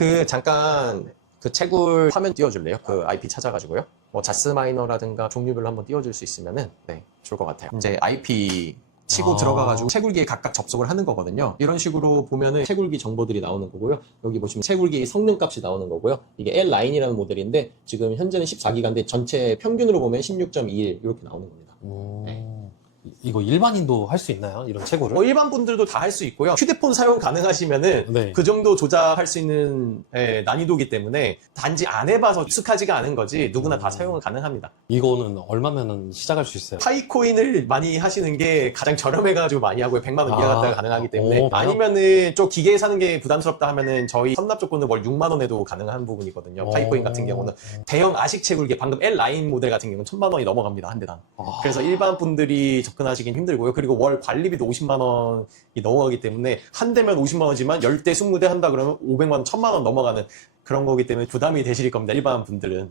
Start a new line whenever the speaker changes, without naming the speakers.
그 잠깐 그 채굴 화면 띄워줄래요? 그 IP 찾아가지고요. 뭐 자스 마이너라든가 종류별로 한번 띄워줄 수 있으면은 네 좋을 것 같아요. 이제 IP 치고
아.
들어가가지고 채굴기에 각각 접속을 하는 거거든요. 이런 식으로 보면은 채굴기 정보들이 나오는 거고요. 여기 보시면 채굴기 성능 값이 나오는 거고요. 이게 L9이라는 모델인데 지금 현재는 14기가인데 전체 평균으로 보면 16.21 이렇게 나오는 겁니다.
음,
네.
이거 일반인도 할 수 있나요? 이런 채굴을?
뭐 일반 분들도 다 할 수 있고요. 휴대폰 사용 가능하시면은
네.
그 정도 조작할 수 있는 예, 난이도기 때문에 단지 안 해봐서 익숙하지가 않은 거지 누구나 다
음.
사용은 가능합니다.
이거는 얼마면은 시작할 수 있어요?
파이코인을 많이 하시는 게 가장 저렴해가지고 많이 하고요. 100만 원
아.
이하 갖다가 가능하기 때문에
오,
아니면은 좀 기계에 사는 게 부담스럽다 하면은 저희 선납 조건은 월 6만 원에도 가능한 부분이거든요.
오.
파이코인 같은 경우는 대형 아식 채굴기 방금 L9 모델 같은 경우는 1000만 원이 넘어갑니다 한 대당.
아,
그래서 일반 분들이 접근하시긴 힘들고요. 그리고 월 관리비도 50만 원이 넘어가기 때문에 한 대면 50만 원이지만 10대, 20대 한다 그러면 500만 원, 1000만 원 넘어가는 그런 거기 때문에 부담이 되실 겁니다. 일반 분들은.